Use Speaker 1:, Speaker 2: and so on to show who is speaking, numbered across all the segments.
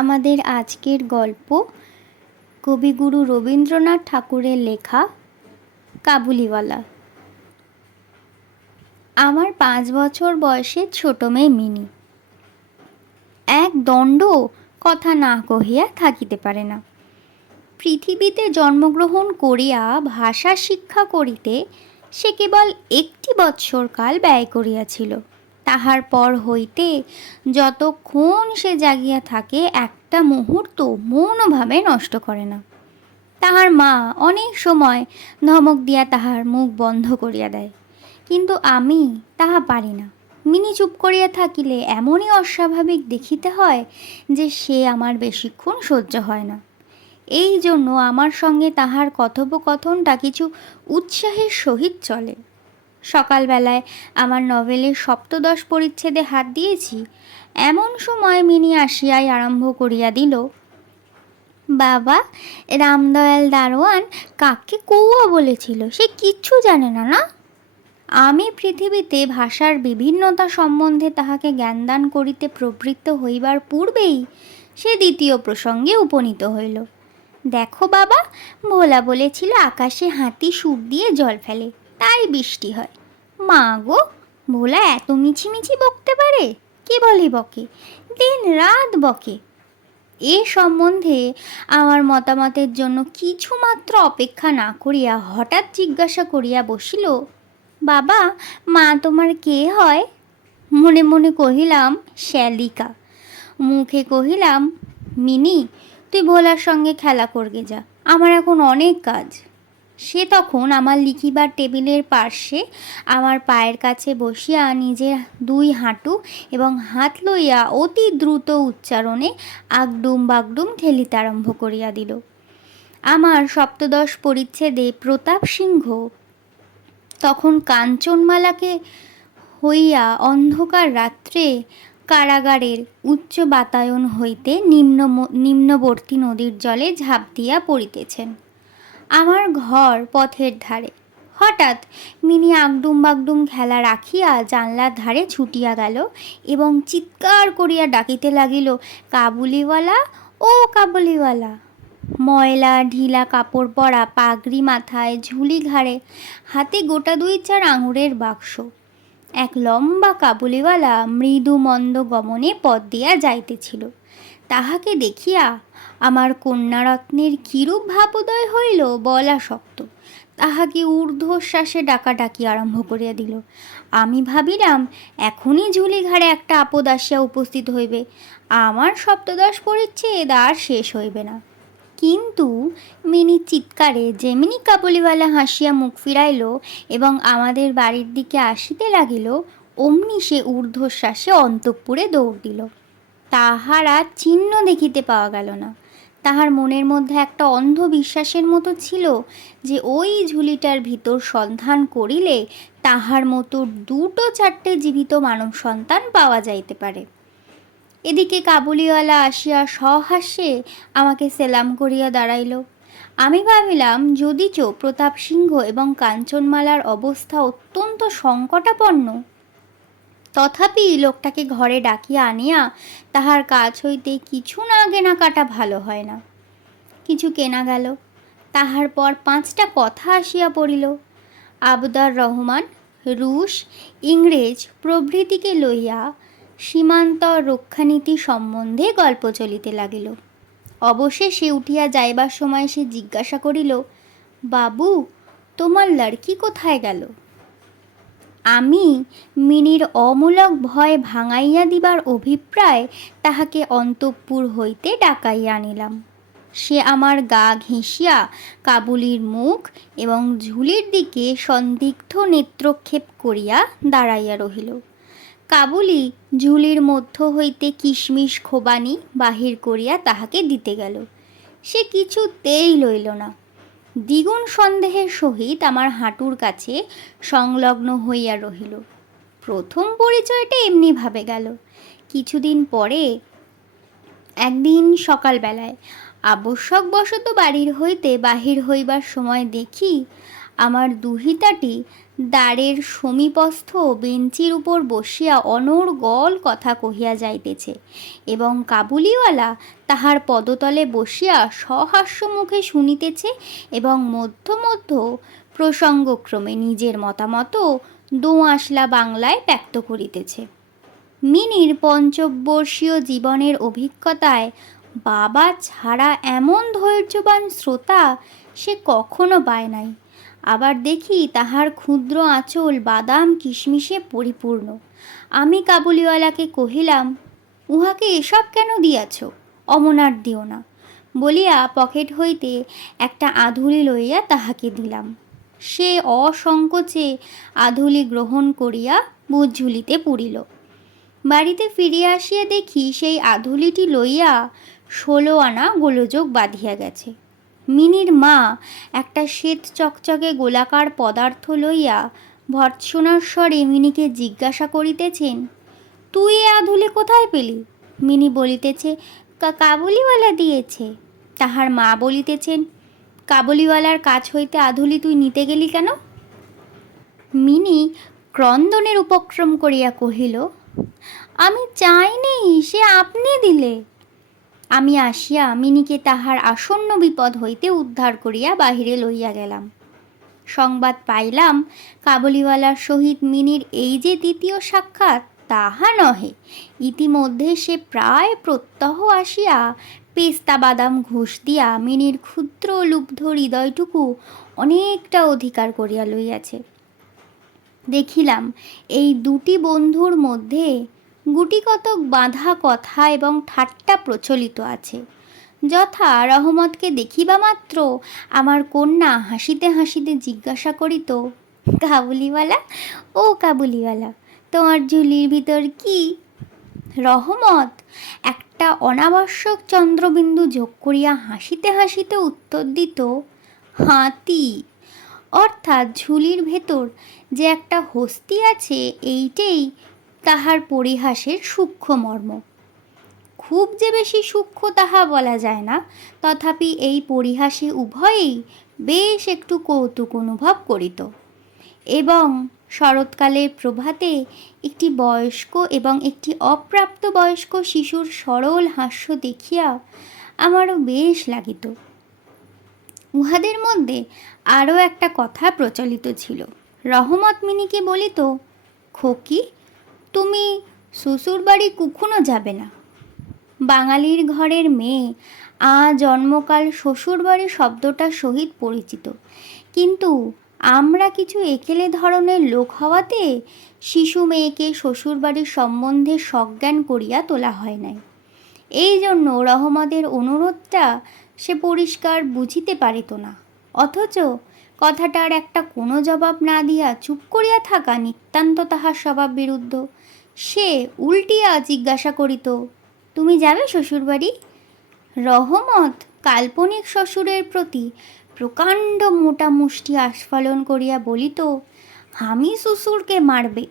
Speaker 1: আমাদের আজকের গল্প কবিগুরু রবীন্দ্রনাথ ঠাকুরের লেখা কাবুলিওয়ালা। আমার পাঁচ বছর বয়সের ছোট মেয়ে মিনি। এক দণ্ড কথা না কহিয়া থাকিতে পারে না। পৃথিবীতে জন্মগ্রহণ করিয়া ভাষা শিক্ষা করিতে সে কেবল একটি বৎসর কাল ব্যয় করিয়াছিল। তাহার পর হইতে যতক্ষণ সে জাগিয়া থাকে, একটা মুহূর্ত মৌনভাবে নষ্ট করে না। তাহার মা অনেক সময় ধমক দিয়া তাহার মুখ বন্ধ করিয়া দেয়। কিন্তু আমি তাহা পারি না। মিনি চুপ করিয়া থাকিলে এমনই অস্বাভাবিক দেখিতে হয় যে সে আমার বেশিক্ষণ সহ্য হয় না। এই জন্য আমার সঙ্গে তাহার কথোপকথনটা কিছু উৎসাহের সহিত চলে। সকালবেলায় আমার নভেলের সপ্তদশ পরিচ্ছেদে হাত দিয়েছি, এমন সময় মিনি আসিয়াই আরম্ভ করিয়া দিল, বাবা, রামদয়াল দারোয়ান কাকে কৌয়া বলেছিল? সে কিচ্ছু জানে না না? আমি পৃথিবীতে ভাষার বিভিন্নতা সম্বন্ধে তাহাকে জ্ঞানদান করিতে প্রবৃত্ত হইবার পূর্বেই সে দ্বিতীয় প্রসঙ্গে উপনীত হইল, দেখো বাবা, ভোলা বলেছিল আকাশে হাতি সুর দিয়ে জল ফেলে, তাই বৃষ্টি হয়। মা গো, ভোলা এত মিছিমিছি বকতে পারে? কে বলে বকে? দিন রাত বকে। এ সম্বন্ধে আমার মতামতের জন্য কিছুমাত্র অপেক্ষা না করিয়া হঠাৎ জিজ্ঞাসা করিয়া বসিল, বাবা, মা তোমার কে হয়? মনে মনে কহিলাম, শ্যালিকা। মুখে কহিলাম, মিনি, তুই ভোলার সঙ্গে খেলা করগে যা। আমার এখন অনেক কাজ। সে তখন আমার লিখিবার টেবিলের পার্শ্বে আমার পায়ের কাছে বসিয়া নিজের দুই হাঁটু এবং হাত লইয়া অতি দ্রুত উচ্চারণে আগডুম বাগডুম ঠেলিতে আরম্ভ করিয়া দিল। আমার সপ্তদশ পরিচ্ছেদে প্রতাপ সিংহ তখন কাঞ্চনমালাকে হইয়া অন্ধকার রাত্রে কারাগারের উচ্চ বাতায়ন হইতে নিম্ন নিম্নবর্তী নদীর জলে ঝাঁপ দিয়া পড়িতেছেন। আমার ঘর পথের ধারে। হঠাৎ মিনি আগডুম বাগডুম খেলা রাখিয়া জানলার ধারে ছুটিয়া গেল এবং চিৎকার করিয়া ডাকিতে লাগিল, কাবুলিওয়ালা, ও কাবুলিওয়ালা! ময়লা, ঢিলা কাপড় পরা পাগড়ি মাথায় ঝুলি ঘাড়ে, হাতে গোটা দুই চার আঙুরের বাক্স। এক লম্বা কাবুলিওয়ালা মৃদু মন্দ গমনে পথ দিয়া যাইতেছিল। তাহাকে দেখিয়া আমার কন্যারত্নের কিরূপ ভাবোদয় হইল বলা শক্ত। তাহাকে ঊর্ধ্বশ্বাসে ডাকা ডাকাডাকি আরম্ভ করিয়া দিল। আমি ভাবিলাম, এখনই ঝুলি ঘাড়ে একটা আপদ আসিয়া উপস্থিত হইবে। আমার সপ্তদশ পরিচ্ছেদ আর শেষ হইবে না। কিন্তু মিনি চিৎকারে যেমিনি কাবুলিওয়ালা হাসিয়া মুখ ফিরাইল এবং আমাদের বাড়ির দিকে আসিতে লাগিল, অমনি সে ঊর্ধ্বশ্বাসে অন্তঃপুরে দৌড় দিল। তাহার আর চিহ্ন দেখিতে পাওয়া গেল না। তাহার মনের মধ্যে একটা অন্ধবিশ্বাসের মতো ছিল যে ওই ঝুলিটার ভিতর সন্ধান করিলে তাহার মতো দুটো চারটে জীবিত মানব সন্তান পাওয়া যাইতে পারে। এদিকে কাবুলিওয়ালা আসিয়া সহাস্যে আমাকে সেলাম করিয়া দাঁড়াইল। আমি ভাবিলাম, যদিচ প্রতাপ সিংহ এবং কাঞ্চনমালার অবস্থা অত্যন্ত সংকটাপন্ন তথাপি লোকটাকে ঘরে ডাকিয়া আনিয়া তাহার কাজ হইতে কিছু না কেনাকাটা ভালো হয় না। কিছু কেনা গেল। তাহার পর পাঁচটা কথা আসিয়া পড়িল। আবদার রহমান, রুশ, ইংরেজ প্রভৃতিকে লইয়া সীমান্ত রক্ষানীতি সম্বন্ধে গল্প চলিতে লাগিল। অবশেষে উঠিয়া যাইবার সময় সে জিজ্ঞাসা করিল, বাবু, তোমার লড়কি কোথায় গেল? আমি মিনির অমূলক ভয় ভাঙাইয়া দিবার অভিপ্রায় তাহাকে অন্তঃপুর হইতে ডাকাইয়া আনিলাম। সে আমার গা ঘেঁষিয়া কাবুলির মুখ এবং ঝুলির দিকে সন্দিগ্ধ নেত্রক্ষেপ করিয়া দাঁড়াইয়া রহিল। কাবুলি ঝুলির মধ্য হইতে কিশমিশ খোবানি বাহির করিয়া তাহাকে দিতে গেল। সে কিছুতেই লইল না। দ্বিগুণ সন্দেহের সহিত আমার হাঁটুর কাছে সংলগ্ন হইয়া রহিল। প্রথম পরিচয়টা এমনিভাবে গেল। কিছুদিন পরে, একদিন সকালবেলায় আবশ্যকবশত বাড়ির হইতে বাহির হইবার সময় দেখি আমার দুহিতাটি দ্বারের সমীপস্থ বেঞ্চির উপর বসিয়া অনর্গল কথা কহিয়া যাইতেছে এবং কাবুলিওয়ালা তাহার পদতলে বসিয়া সহাস্য মুখে শুনিতেছে এবং মধ্য মধ্য প্রসঙ্গক্রমে নিজের মতামতও দোআঁশলা বাংলায় ব্যক্ত করিতেছে। মিনির পঞ্চবর্ষীয় জীবনের অভিজ্ঞতায় বাবা ছাড়া এমন ধৈর্যবান শ্রোতা সে কখনো পায় নাই। আবার দেখি তাহার ক্ষুদ্র আঁচল বাদাম কিশমিশে পরিপূর্ণ। আমি কাবুলিওয়ালাকে কহিলাম, উহাকে এসব কেন দিয়াছ? অমনার দিও না। বলিয়া পকেট হইতে একটা আধুলি লইয়া তাহাকে দিলাম। সে অসংকোচে আধুলি গ্রহণ করিয়া বুঝ ঝুলিতে পুরিল বাড়িতে ফিরিয়া আসিয়া দেখি সেই আধুলিটি লইয়া ষোলো আনা গোলযোগ বাঁধিয়া গেছে। মিনির মা একটা শ্বেত চকচকে গোলাকার পদার্থ লইয়া ভর্ৎসনার স্বরে মিনিকে জিজ্ঞাসা করিতেছেন, তুই এ আধুলি কোথায় পেলি? মিনি বলিতেছে কাবুলিওয়ালা দিয়েছে। তাহার মা বলিতেছেন, কাবুলিওয়ালার কাছ হইতে আধুলি তুই নিতে গেলি কেন? মিনি ক্রন্দনের উপক্রম করিয়া কহিল, আমি চাইনি, সে আপনি দিলে। আমি আসিয়া মিনিকে তাহার আসন্ন বিপদ হইতে উদ্ধার করিয়া বাহিরে লইয়া গেলাম। সংবাদ পাইলাম, কাবুলিওয়ালার সহিত মিনির এই যে দ্বিতীয় সাক্ষাৎ, তাহা নহে। ইতিমধ্যে সে প্রায় প্রত্যহ আসিয়া পেস্তা বাদাম ঘুষ দিয়া মিনির ক্ষুদ্র লুব্ধ হৃদয়টুকু অনেকটা অধিকার করিয়া লইয়াছে। দেখিলাম, এই দুটি বন্ধুর মধ্যে গুটিকতক বাঁধা কথা এবং ঠাট্টা প্রচলিত আছে। যথা রহমতকে দেখিবা মাত্র আমার কন্যা হাসিতে হাসিতে জিজ্ঞাসা করিত, কাবুলিওয়ালা, ও কাবুলিওয়ালা, তোমার ঝুলির ভিতর কি রহমত? একটা অনাবশ্যক চন্দ্রবিন্দু যোগ করিয়া হাসিতে হাসিতে উত্তর দিত, হাতি। অর্থাৎ ঝুলির ভেতর যে একটা হস্তি আছে, এইটেই তাহার পরিহাসের সূক্ষ্ম মর্ম। খুব যে বেশি সূক্ষ্ম তাহা বলা যায় না, তথাপি এই পরিহাসে উভয়েই বেশ একটু কৌতুক অনুভব করিত। এবং শরৎকালের প্রভাতে একটি বয়স্ক এবং একটি অপ্রাপ্ত বয়স্ক শিশুর সরল হাস্য দেখিয়া আমারও বেশ লাগিত। উহাদের মধ্যে আরও একটা কথা প্রচলিত ছিল। রহমত মিনিকে বলিত, খোকি তুমি শ্বশুর বাড়ি কখনো যাবে না? বাঙালির ঘরের মেয়ে, আ জন্মকাল শ্বশুরবাড়ি শব্দটার সহিত পরিচিত। কিন্তু আমরা কিছু একেলে ধরনের লোক হওয়াতে শিশু মেয়েকে শ্বশুরবাড়ির সম্বন্ধে সজ্ঞান করিয়া তোলা হয় নাই। এই জন্য রহমতের অনুরোধটা সে পরিষ্কার বুঝিতে পারিত না। অথচ কথাটার একটা কোনো জবাব না দিয়া চুপ করিয়া থাকা নিতান্ত তাহার স্বভাব বিরুদ্ধ সে উল্টিয়া জিজ্ঞাসা করিত, তুমি যাবে শ্বশুরবাড়ি? রহমত, কাল্পনিক শ্বশুরের প্রতি প্রকাণ্ড মোটা মুষ্টি আস্ফালন করিয়া বলিত, আমি শ্বশুরকে মারবে।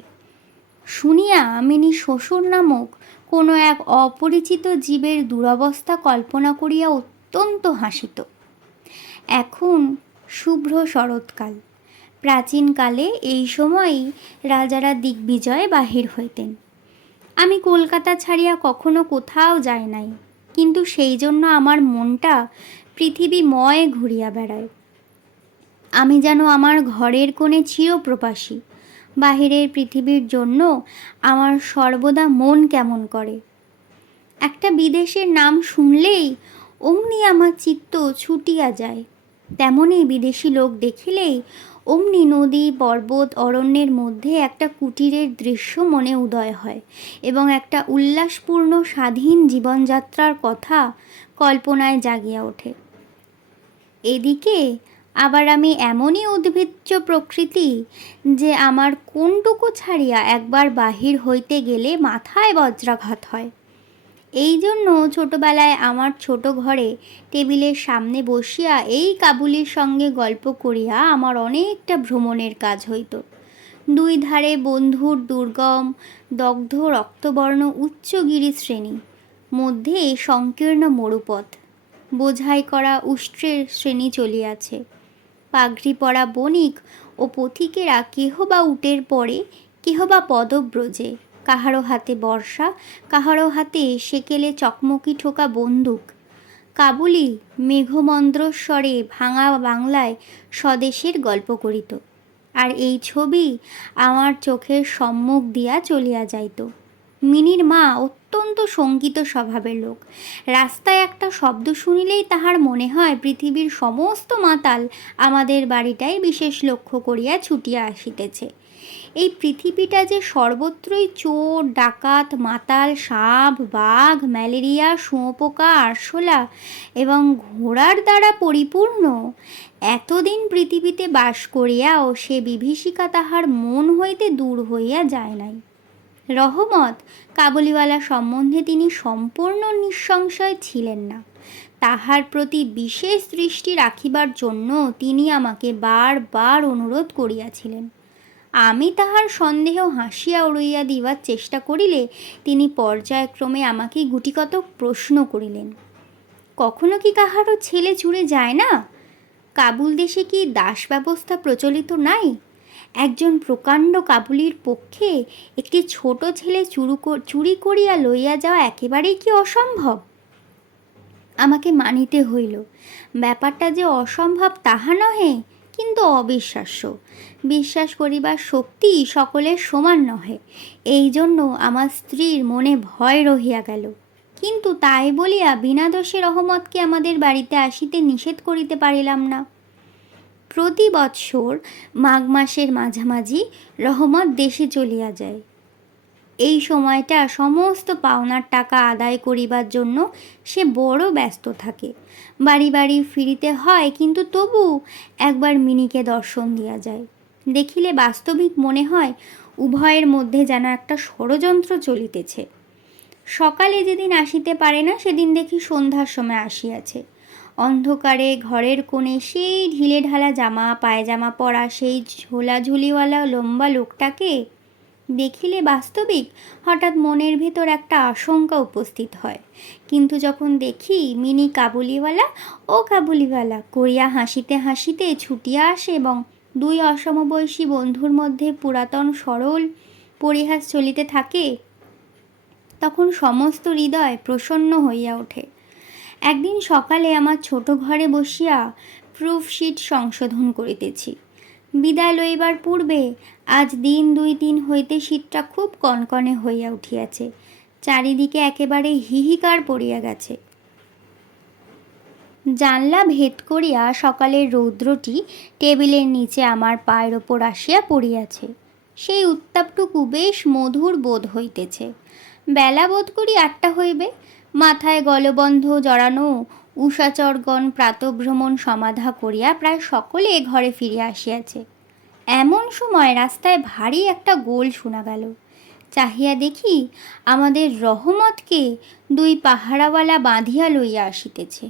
Speaker 1: শুনিয়া মিনি শ্বশুর নামক কোনো এক অপরিচিত জীবের দুরবস্থা কল্পনা করিয়া অত্যন্ত হাসিত। এখন শুভ্র শরৎকাল। প্রাচীনকালে এই সময়ই রাজারা দিগ্বিজয়ে বাহির হইতেন। আমি কলকাতা ছাড়িয়া কখনো কোথাও যাই নাই, কিন্তু সেই জন্য আমার মনটা পৃথিবীময় ঘুরিয়া বেড়ায়। আমি যেন আমার ঘরের কোণে চিরপ্রবাসী বাহিরের পৃথিবীর জন্য আমার সর্বদা মন কেমন করে। একটা বিদেশের নাম শুনলেই অমনি আমার চিত্ত ছুটিয়া যায়। তেমনই বিদেশি লোক দেখিলেই অমনি নদী, পর্বত, অরণ্যের মধ্যে একটা কুটিরের দৃশ্য মনে উদয় হয় এবং একটা উল্লাসপূর্ণ স্বাধীন জীবনযাত্রার কথা কল্পনায় জাগিয়া ওঠে। এদিকে আবার আমি এমনই উদ্ভিজ্জ প্রকৃতি যে আমার কোনটুকু ছাড়িয়া একবার বাহির হইতে গেলে মাথায় বজ্রাঘাত হয়। এই জন্য ছোটবেলায় আমার ছোট ঘরে টেবিলের সামনে বসিয়া এই কাবুলির সঙ্গে গল্প করিয়া আমার অনেকটা ভ্রমণের কাজ হইত। দুই ধারে বন্ধুর দুর্গম, দগ্ধ রক্তবর্ণ উচ্চগিরি শ্রেণি, মধ্যে সংকীর্ণ মরুপথ। বোঝাই করা উষ্ট্রের শ্রেণি চলিয়াছে। পাগড়ি পরা বণিক ও পথিকেরা কেহ বা উটের পরে, কেহ বা পদব্রজে। কাহারো হাতে বর্ষা, কাহারো হাতে সেকেলে চকমকি ঠোকা বন্দুক। কাবুলি মেঘমন্দ্রস্বরে ভাঙা বাংলায় স্বদেশের গল্প করিত। আর এই ছবি আমার চোখের সম্মুখ দিয়া চলিয়া যাইত। মিনির মা অত্যন্ত সংগীত স্বভাবের লোক। রাস্তায় একটা শব্দ শুনিলেই তাহার মনে হয় পৃথিবীর সমস্ত মাতাল আমাদের বাড়িটাই বিশেষ লক্ষ্য করিয়া ছুটিয়া আসিতেছে। এই পৃথিবীটা যে সর্বত্রই চোর, ডাকাত, মাতাল, সাপ, বাঘ, ম্যালেরিয়া, শুঁয়োপোকা, আরশোলা এবং ঘোড়ার দ্বারা পরিপূর্ণ এতদিন পৃথিবীতে বাস করিয়াও সে বিভীষিকা তাহার মন হইতে দূর হইয়া যায় নাই। রহমত কাবুলিওয়ালা সম্বন্ধে তিনি সম্পূর্ণ নিঃসংশয় ছিলেন না। তাহার প্রতি বিশেষ দৃষ্টি রাখিবার জন্য তিনি আমাকে বারবার অনুরোধ করিয়াছিলেন। আমি তাহার সন্দেহ হাসিয়া উড়াইয়া দিবার চেষ্টা করিলে তিনি পর্যায়ক্রমে আমাকে গুটিকতক প্রশ্ন করিলেন, কখনো কি কাহারও ছেলে চুরে যায় না? কাবুল দেশে কি দাস ব্যবস্থা প্রচলিত নাই? একজন প্রকাণ্ড কাবুলির পক্ষে একটি ছোট ছেলে চুরু চুরি করিয়া লইয়া যাওয়া একেবারেই কি অসম্ভব? আমাকে মানিতে হইল, ব্যাপারটা যে অসম্ভব তাহা নহে। কিন্তু অবিশ্বাস্য। বিশ্বাস করিবার শক্তি সকলের সমান নহে। এই জন্য আমার স্ত্রীর মনে ভয় রহিয়া গেল। কিন্তু তাই বলিয়া বিনা দোষে রহমতকে আমাদের বাড়িতে আসিতে নিষেধ করিতে পারিলাম না। প্রতি বৎসর মাঘ মাসের মাঝামাঝি রহমত দেশে চলিয়া যায়। এই সময়টা সমস্ত পাওনার টাকা আদায় করিবার জন্য সে বড় ব্যস্ত থাকে। বাড়ি বাড়ি ফিরিতে হয়, কিন্তু তবু একবার মিনিকে দর্শন দেওয়া যায়। দেখিলে বাস্তবিক মনে হয়, উভয়ের মধ্যে যেন একটা ষড়যন্ত্র চলিতেছে। সকালে যেদিন আসিতে পারে না, সেদিন দেখি সন্ধ্যার সময় আসিয়াছে। অন্ধকারে ঘরের কোণে সেই ঢিলে ঢালা জামা, পায়জামা পরা সেই ঝোলাঝুলিওয়ালা লম্বা লোকটাকে দেখিলে বাস্তবিক, হঠাৎ মনের ভেতর একটা আশঙ্কা উপস্থিত হয়। কিন্তু যখন দেখি মিনি কাবুলিওয়ালা ও কাবুলিওয়ালা করিয়া হাসিতে হাসিতে ছুটিয়া আসে এবং দুই অসমবয়সী বন্ধুর মধ্যে পুরাতন সরল পরিহাস চলিতে থাকে, তখন সমস্ত হৃদয় প্রসন্ন হইয়া ওঠে। একদিন সকালে আমার ছোট ঘরে বসিয়া প্রুফশিট সংশোধন করিতেছি। বিদায় লইবার পূর্বে আজ দিন দুই দিন হইতে শীতটা খুব কনকনে হইয়া উঠিয়াছে। চারিদিকে একেবারে হিহিকার পড়িয়া গেছে। জানলা ভেদ করিয়া সকালের রৌদ্রটি টেবিলের নিচে আমার পায়ের ওপর আসিয়া পড়িয়াছে। সেই উত্তাপটুকু বেশ মধুর বোধ হইতেছে। বেলা বোধ করি আটটা হইবে। মাথায় গলবন্ধ জড়ানো উষাচরগণ প্রাতভ্রমণ সমাধা করিয়া প্রায় সকলে এ ঘরে ফিরিয়া আসিয়াছে। এমন সময় রাস্তায় ভারী একটা গোল শোনা গেল। চাহিয়া দেখি আমাদের রহমতকে দুই পাহারাওয়ালা বাঁধিয়া লইয়া আসিতেছে।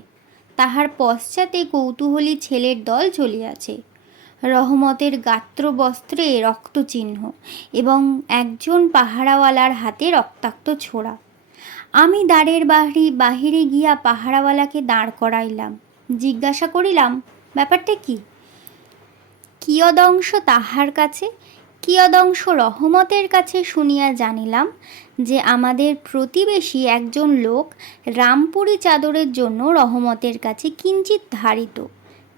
Speaker 1: তাহার পশ্চাতে কৌতূহলী ছেলের দল চলিয়াছে। রহমতের গাত্র বস্ত্রে রক্তচিহ্ন এবং একজন পাহারাওয়ালার হাতে রক্তাক্ত ছোড়া। আমি দ্বারের বাহিরে বাহিরে গিয়া পাহারাওয়ালাকে দাঁড় করাইলাম। জিজ্ঞাসা করিলাম, ব্যাপারটা কি? কিয়দংশ তাহার কাছে, কিয়দংশ রহমতের কাছে শুনিয়া জানিলাম যে আমাদের প্রতিবেশী একজন লোক রামপুরি চাদরের জন্য রহমতের কাছে কিঞ্চিত ধারিত।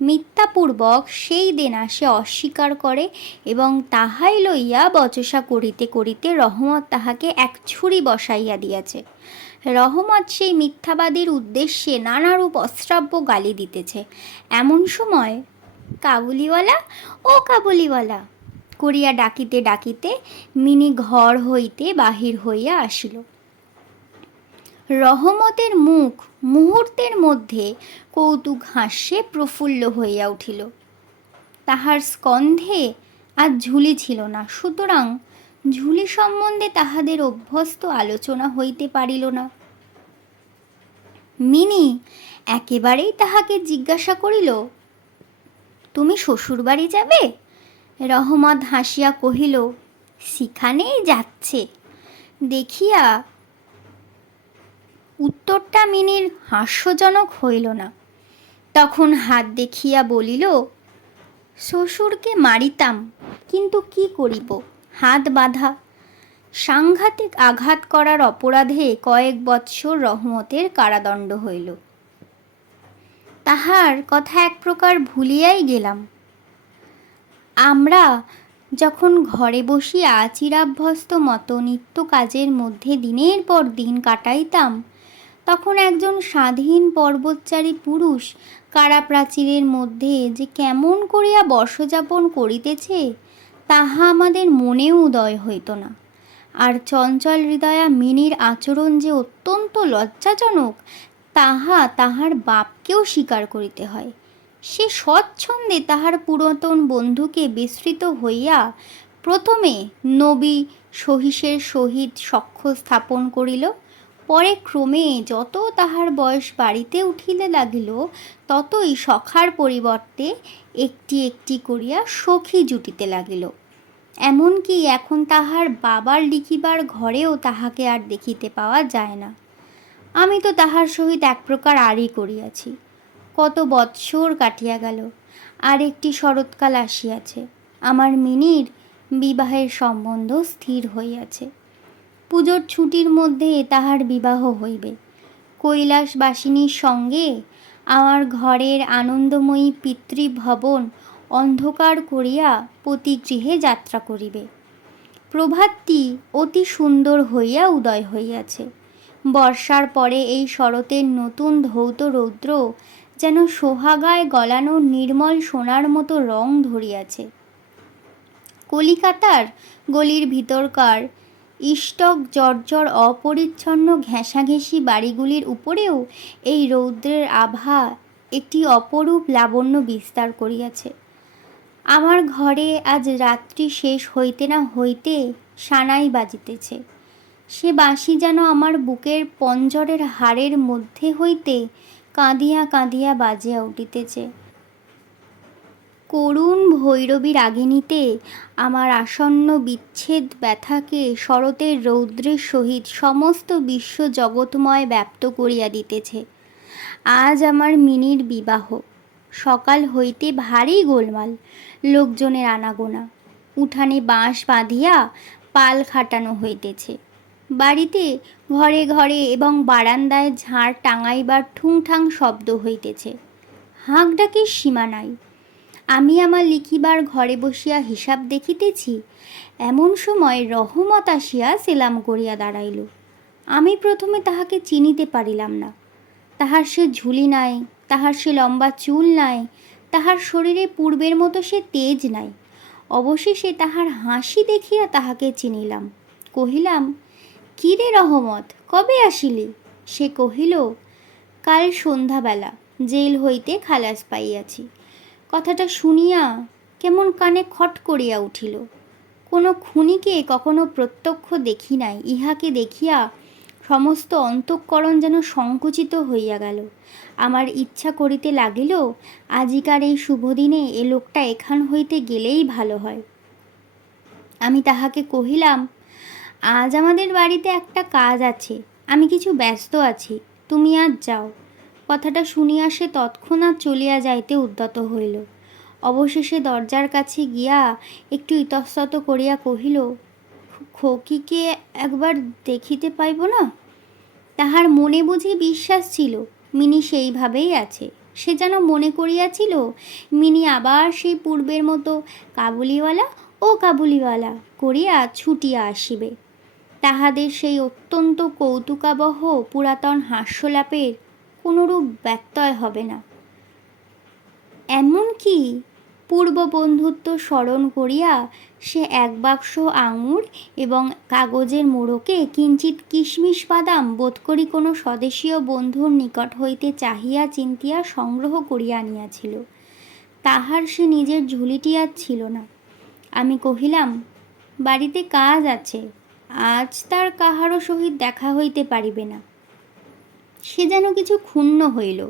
Speaker 1: মিথ্যাপূর্বক সেই দেনা সে অস্বীকার করে এবং তাহাই লইয়া বচসা করিতে করিতে রহমত তাহাকে এক ছুরি বসাইয়া দিয়াছে। রহমত সেই মিথ্যাবাদীর উদ্দেশ্যে নানারূপ অশ্রাব্য গালি দিতেছে। এমন সময় কাবুলিওয়ালা, ও কাবুলিওয়ালা! করিয়া ডাকিতে ডাকিতে মিনি ঘর হইতে বাহির হইয়া আসিল। রহমতের মুখ মুহূর্তের মধ্যে কৌতুক হাস্যে প্রফুল্ল হইয়া উঠিল। তাহার স্কন্ধে আর ঝুলি ছিল না, সুতরাং ঝুলি সম্বন্ধে তাহাদের অভ্যস্ত আলোচনা হইতে পারিল না। মিনি, একেবারেই তাহাকে জিজ্ঞাসা করিল, তুমি শ্বশুরবাড়ি যাবে? রহমত হাসিয়া কহিল সেখানেই যাচ্ছে। দেখিয়া উত্তরটা মিনির হাস্যজনক হইল না। তখন হাত দেখিয়া বলিল, শ্বশুরকে মারিতাম, কিন্তু কি করিব? হাত বাঁধা সাংঘাতিক আঘাত করার অপরাধে কয়েক বৎসর রহমতের কারাদণ্ড হইল। তাহার কথা এক প্রকার ভুলিয়াই গেলাম। আমরা যখন ঘরে বসিয়া চিরাভ্যস্ত মতো নিত্য কাজের মধ্যে দিনের পর দিন কাটাইতাম, তখন একজন স্বাধীন পর্বতচারী পুরুষ কারাপ্রাচীরের মধ্যে যে কেমন করিয়া বর্ষযাপন করিতেছে, তাহা আমাদের মনেও উদয় হইত না। আর চঞ্চল হৃদয়া মিনির আচরণ যে অত্যন্ত লজ্জাজনক, তাহা তাহার বাপকেও স্বীকার করিতে হয়। সে স্বচ্ছন্দে তাহার পুরাতন বন্ধুকে বিস্মৃত হইয়া প্রথমে নবী সহিসের সহিত সখ্য স্থাপন করিল, পরে ক্রমে যত তাহার বয়স বাড়িতে উঠিতে লাগিল, ততই সখার পরিবর্তে একটি একটি করিয়া সখী জুটিতে লাগিল। এমনকি এখন তাহার বাবার লিখিবার ঘরেও তাহাকে আর দেখিতে পাওয়া যায় না। আমি তো তাহার সহিত এক প্রকার আড়ি করিয়াছি। কত বৎসর কাটিয়া গেল, আর একটি শরৎকাল আসিয়াছে। আমার মিনির বিবাহের সম্বন্ধ স্থির হইয়াছে। পুজোর ছুটির মধ্যে তাহার বিবাহ হইবে। কৈলাসবাসিনীর সঙ্গে আমার ঘরের আনন্দময়ী পিতৃভবন অন্ধকার করিয়া পতিগৃহে যাত্রা করিবে। প্রভাতটি অতি সুন্দর হইয়া উদয় হইয়াছে। বর্ষার পরে এই শরতের নতুন ধৌত রৌদ্র যেন সোহাগায় গলানো নির্মল সোনার মতো রং ধরিয়াছে। কলিকাতার গলির ভিতরকার ইষ্টক জর্জর অপরিচ্ছন্ন ঘেঁষাঘেঁষি বাড়িগুলির উপরেও এই রৌদ্রের আভা একটি অপরূপ লাবণ্য বিস্তার করিয়াছে। আমার ঘরে আজ রাত্রি শেষ হইতে না হইতে সানাই বাজিতেছে। সে বাঁশি যেন আমার বুকের পঞ্জরের হাড়ের মধ্যে হইতে কাঁদিয়া কাঁদিয়া বাজিয়া উঠিতেছে। করুণ ভৈরবী রাগিনীতে আমার আসন্ন বিচ্ছেদ ব্যথাকে শরতের রৌদ্রের সহিত সমস্ত বিশ্ব জগৎময় ব্যপ্ত করিয়া দিতেছে। আজ আমার মিনির বিবাহ। সকাল হইতে ভারী গোলমাল, লোকজনের আনাগোনা। উঠানে বাঁশ বাঁধিয়া পাল খাটানো হইতেছে। বাড়িতে ঘরে ঘরে এবং বারান্দায় ঝাড় টাঙাইবার ঠুংঠাং শব্দ হইতেছে। হাঁক ডাকির সীমা নাই। আমি আমার লিখিবার ঘরে বসিয়া হিসাব দেখিতেছি, এমন সময় রহমত আসিয়া সেলাম করিয়া দাঁড়াইল। আমি প্রথমে তাহাকে চিনিতে পারিলাম না। তাহার সে ঝুলি নাই তাহার সে লম্বা চুল নাই, তাহার শরীরে পূর্বের মতো সে তেজ নাই। অবশেষে তাহার হাসি দেখিয়া তাহাকে চিনিলাম। কহিলাম, কী রে রহমত, কবে আসিলি? সে কহিল, কাল সন্ধ্যাবেলা, জেল হইতে খালাস পাইয়াছি। কথাটা শুনিয়া কেমন কানে খট করিয়া উঠিল। কোনো খুনিকে কখনো প্রত্যক্ষ দেখি নাই, ইহাকে দেখিয়া সমস্ত অন্তঃকরণ যেন সংকুচিত হইয়া গেল। আমার ইচ্ছা করিতে লাগিল, আজিকার এই শুভদিনে এ লোকটা এখান হইতে গেলেই ভালো হয়। আমি তাহাকে কহিলাম, আজ আমাদের বাড়িতে একটা কাজ আছে, আমি কিছু ব্যস্ত আছি, তুমি আজ যাও। কথাটা শুনিয়া সে তৎক্ষণাৎ চলিয়া যাইতে উদ্যত হইল। অবশেষে দরজার কাছে গিয়া একটু ইতস্তত করিয়া কহিল খকিকে একবার দেখিতে পাইব না? তাহার মনে বুঝি বিশ্বাস ছিল, মিনি সেইভাবেই আছে। সে যেন মনে করিয়াছিল, মিনি আবার সেই পূর্বের মতো কাবুলিওয়ালা ও কাবুলিওয়ালা করিয়া ছুটিয়া আসিবে। তাহাদের সেই অত্যন্ত কৌতুকাবহ পুরাতন হাস্যলাপের কোনরূপ ব্যত্যয় হবে না। এমনকি পূর্ব বন্ধুত্ব স্মরণ করিয়া সে এক বাক্স আঙুর এবং কাগজের মোড়কে কিঞ্চিত কিশমিশ বাদাম বোধ করি কোনো স্বদেশীয় বন্ধুর নিকট হইতে চাহিয়া চিন্তিয়া সংগ্রহ করিয়া আনিয়াছিল। তাহার সে নিজের ঝুলিটি আর ছিল না। আমি কহিলাম, বাড়িতে কাজ আছে, আজ তার কাহারও সহিত দেখা হইতে পারিবে না। সে যেন কিছু ক্ষুণ্ণ হইল।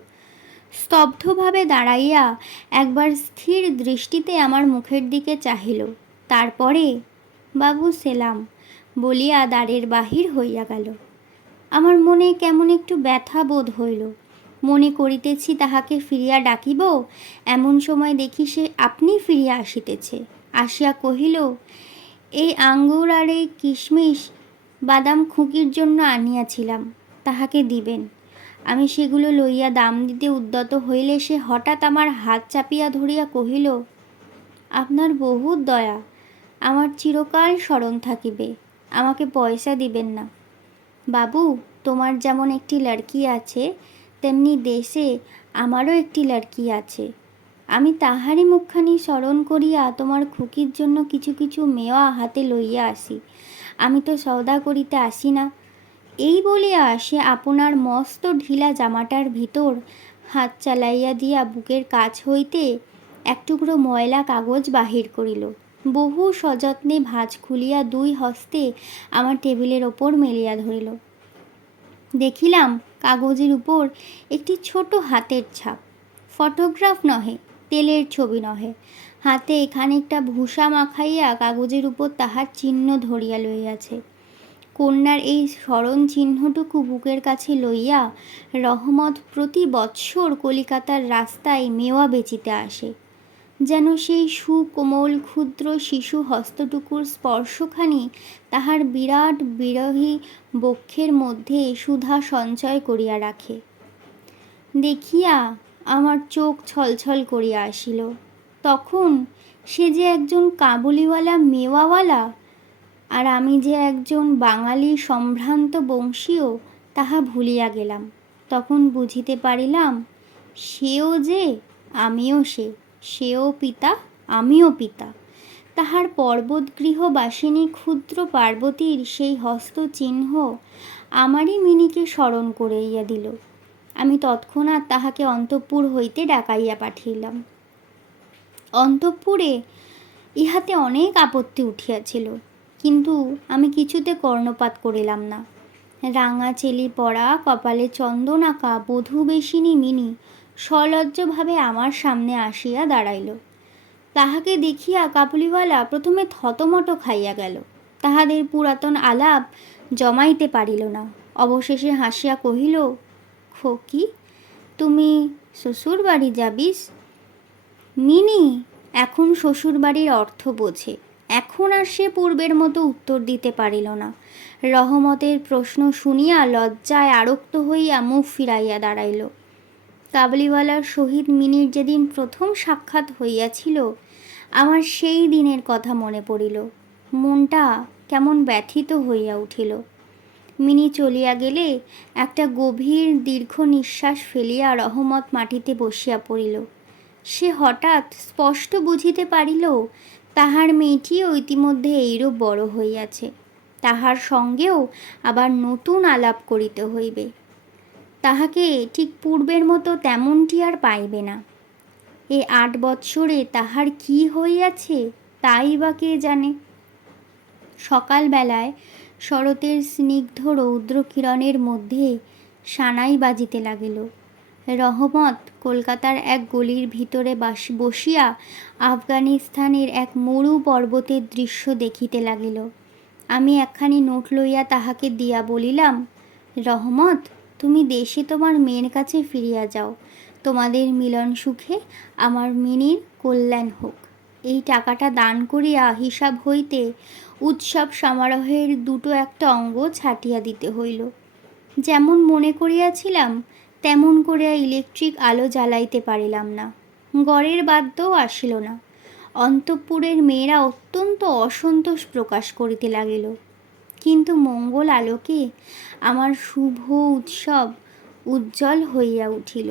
Speaker 1: স্তব্ধভাবে দাঁড়াইয়া একবার স্থির দৃষ্টিতে আমার মুখের দিকে চাহিল। তারপরে, বাবু, সেলাম, বলিয়া দ্বারের বাহির হইয়া গেল। আমার মনে কেমন একটু ব্যথা বোধ হইল। মনে করিতেছি, তাহাকে ফিরিয়া ডাকিব? এমন সময় দেখি সে আপনি ফিরিয়া আসিতেছে। আসিয়া কহিল, এই আঙ্গুর আর এই কিশমিশ বাদাম খুকির জন্য আনিয়াছিলাম, তাহাকে দিবেন। আমি সেগুলো লইয়া দাম দিতে উদ্যত হইলে সে হঠাৎ আমার হাত চাপিয়া ধরিয়া কহিল, আপনার বহুত দয়া, আমার চিরকাল স্মরণ থাকিবে, আমাকে পয়সা দিবেন না। বাবু, তোমার যেমন একটি লড়কি আছে, তেমনি দেশে আমারও একটি লড়কি আছে। আমি তাহারই মুখখানি স্মরণ করিয়া তোমার খুকির জন্য কিছু কিছু মেওয়া হাতে লইয়া আসি। আমি তো সওদা করিতে আসি না এই বলিয়া সে আপনার মস্ত ঢিলা জামাটার ভিতর হাত চালাইয়া দিয়া বুকের কাছ হইতে এক টুকরো ময়লা কাগজ বাহির করিল। বহু সযত্নে ভাঁজ খুলিয়া দুই হস্তে আমার টেবিলের ওপর মেলিয়া ধরিল। দেখিলাম কাগজের উপর একটি ছোট হাতের ছাপ। ফটোগ্রাফ নহে, তেলের ছবি নহে। হাতে এখানে একটা ভূষা মাখাইয়া কাগজের উপর তাহার চিহ্ন ধরিয়া লইয়াছে। কন্যার এই স্মরণ চিহ্নটুকু বুকের কাছে লইয়া রহমত প্রতি বৎসর কলিকাতার রাস্তায় মেওয়া বেচিতে আসে। যেন সেই সুকোমল ক্ষুদ্র শিশু হস্তটুকুর স্পর্শখানি তাহার বিরাট বিরহী বক্ষের মধ্যে সুধা সঞ্চয় করিয়া রাখে। দেখিয়া আমার চোখ ছলছল করিয়া আসিল। তখন সে যে একজন কাবুলিওয়ালা মেওয়াওয়ালা আর আমি যে একজন বাঙালি সম্ভ্রান্ত বংশীয়, তাহা ভুলিয়া গেলাম। তখন বুঝিতে পারিলাম, সেও যে আমিও সে, সেও পিতা, আমিও পিতা। তাহার পর্বত গৃহবাসিনী ক্ষুদ্র পার্বতীর সেই হস্তচিহ্ন আমারই মিনিকে স্মরণ করাইয়া দিল। আমি তৎক্ষণাৎ তাহাকে অন্তঃপুর হইতে ডাকাইয়া পাঠাইলাম অন্তঃপুরে ইহাতে অনেক আপত্তি উঠিয়াছিল। কিন্তু আমি কিছুতে কর্ণপাত করিলাম না। রাঙা চেলি পড়া, কপালে চন্দন আঁকা, বধূ বেশিনী মিনি সলজ্জভাবে আমার সামনে আসিয়া দাঁড়াইল। তাহাকে দেখিয়া কাপুলিওয়ালা প্রথমে থতমত খাইয়া গেল। তাহাদের পুরাতন আলাপ জমাইতে পারিল না। অবশেষে হাসিয়া কহিল, খোকি, তুমি শ্বশুর বাড়ি যাবিস? মিনি, এখন শ্বশুরবাড়ির অর্থ বোঝে। এখন আর সে পূর্বের মতো উত্তর দিতে পারিল না। রহমতের প্রশ্ন শুনিয়া লজ্জায় আরক্ত হইয়া মুখ ফিরাইয়া দাঁড়াইল। কাবলিওয়ালার সহিত মিনির যেদিন প্রথম সাক্ষাৎ হইয়াছিল, আমার সেই দিনের কথা মনে পড়িল। মনটা কেমন ব্যথিত হইয়া উঠিল। মিনি চলিয়া গেলে একটা গভীর দীর্ঘ নিঃশ্বাস ফেলিয়া রহমত মাটিতে বসিয়া পড়িল। সে হঠাৎ স্পষ্ট বুঝিতে পারিল তাহার মেয়েটিও ইতিমধ্যে এইরূপ বড় হইয়াছে। তাহার সঙ্গেও আবার নতুন আলাপ করিতে হইবে। তাহাকে ঠিক পূর্বের মতো তেমনটি আর পাইবে না। এ আট বৎসরে তাহার কি হইয়াছে তাই বা কে জানে? সকালবেলায় শরতের স্নিগ্ধ রৌদ্র কিরণের মধ্যে সানাই বাজিতে লাগিল। রহমত কলকাতার এক গলির ভিতরে বাস বসিয়া আফগানিস্তানের এক মরু পর্বতের দৃশ্য দেখিতে লাগিল। আমি একখানি নোট লইয়া তাহাকে দিয়া বলিলাম, রহমত, তুমি দেশে তোমার মেয়ের কাছে ফিরিয়া যাও। তোমাদের মিলন সুখে আমার মিনির কল্যাণ হোক। এই টাকাটা দান করিয়া হিসাব হইতে উৎসব সমারোহের দুটো একটা অঙ্গ ছাটিয়া দিতে হইল। যেমন মনে করিয়াছিলাম তেমন করিয়া ইলেকট্রিক আলো জ্বালাইতে পারিলাম না। গড়ের বাদ্যও আসিল না। অন্তঃপুরের মেয়েরা অত্যন্ত অসন্তোষ প্রকাশ করিতে লাগিল। কিন্তু মঙ্গল আলোকে আমার শুভ উৎসব উজ্জ্বল হইয়া উঠিল।